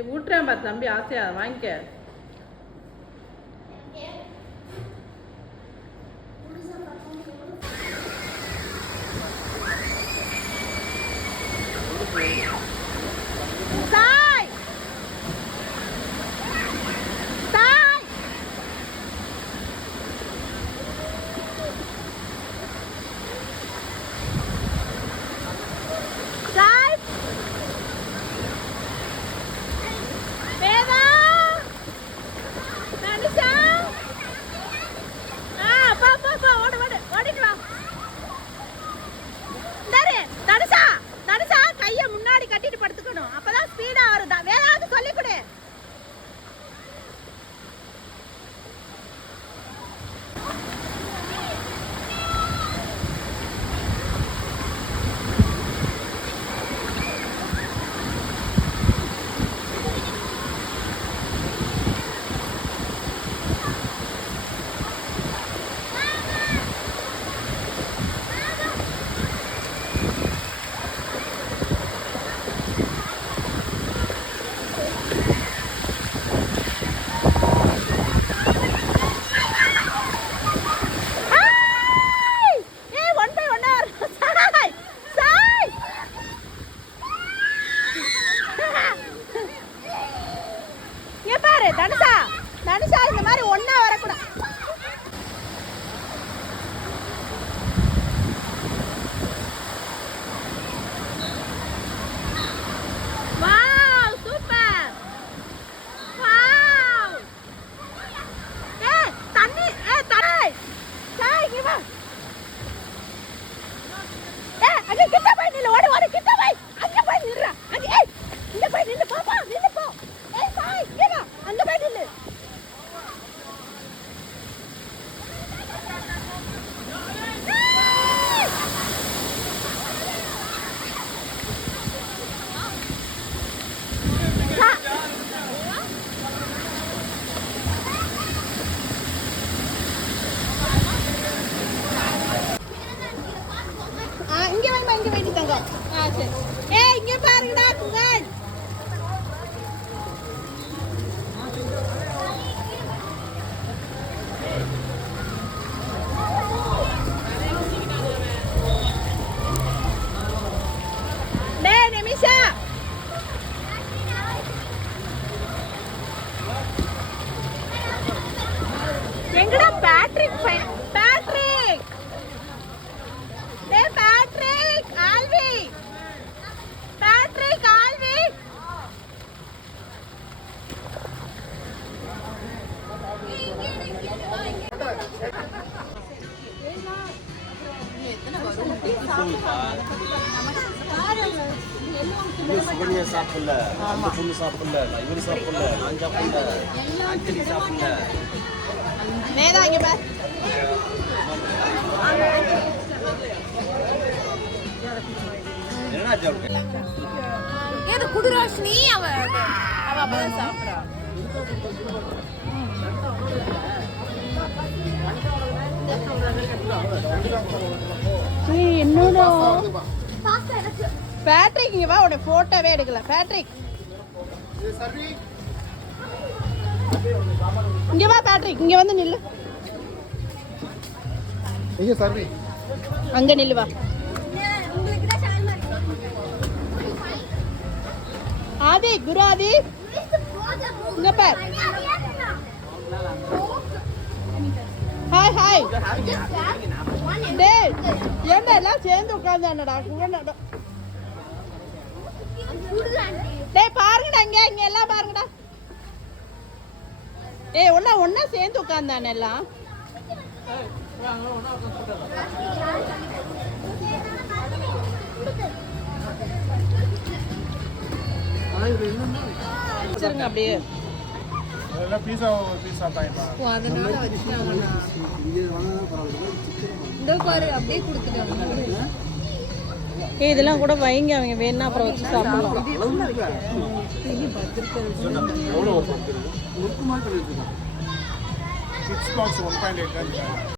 ஊட்டுறேன் பார்த்து தம்பி, ஆசையா வாங்கிக்க. தனுஷா இந்த மாதிரி ஒண்ணா வரக்கூடாது. இங்க பாருங்கடா குகன். டேய் நிமிஷா, எங்கடா பேட்ரிக்? பேட்ரிக், டேய் பேட்ரிக், ஆல்வி, பேட்ரிக், ஆல்வி. சுகன்யா சாப்பிடல, அந்த பொண்ணு சாப்பிடல, இவரு சாப்பிடல, நான் சாப்பிடல, ஆண்டனி சாப்பிடல. நேரா இங்க பார். என்னடா ஜாப்? ஏது குடுராஷ்னி அவ அப்பதான் சாப்பிடுறா. என்னடா பேட்ரிக் இங்க வா, உடைய போட்டோவே எடுக்கல. பேட்ரிக் இங்க வா, பேட்ரிக் இங்க வந்து நில்லு. அங்க நில்லு வா. ஆதி, குரு ஆதி இங்க பார். Hi hi. டேய் ஏண்டா எல்லாம் சேர்ந்து உட்கார்ந்தானடா குகனடா. டேய் பாருங்கடா, இங்க எல்லாம் பாருங்கடா. ஏய் ஒண்ணா சேர்ந்து உட்கார்ந்தானே எல்லாம். வச்சிருங்க அப்படியே. அதனால வச்சுட்டாங்கண்ணா. இந்த பாரு அப்படியே கொடுத்துட்டாங்க. இதெல்லாம் கூட வைங்க, அவங்க வேணா அப்புறம் வச்சு சாப்பிடலாம்.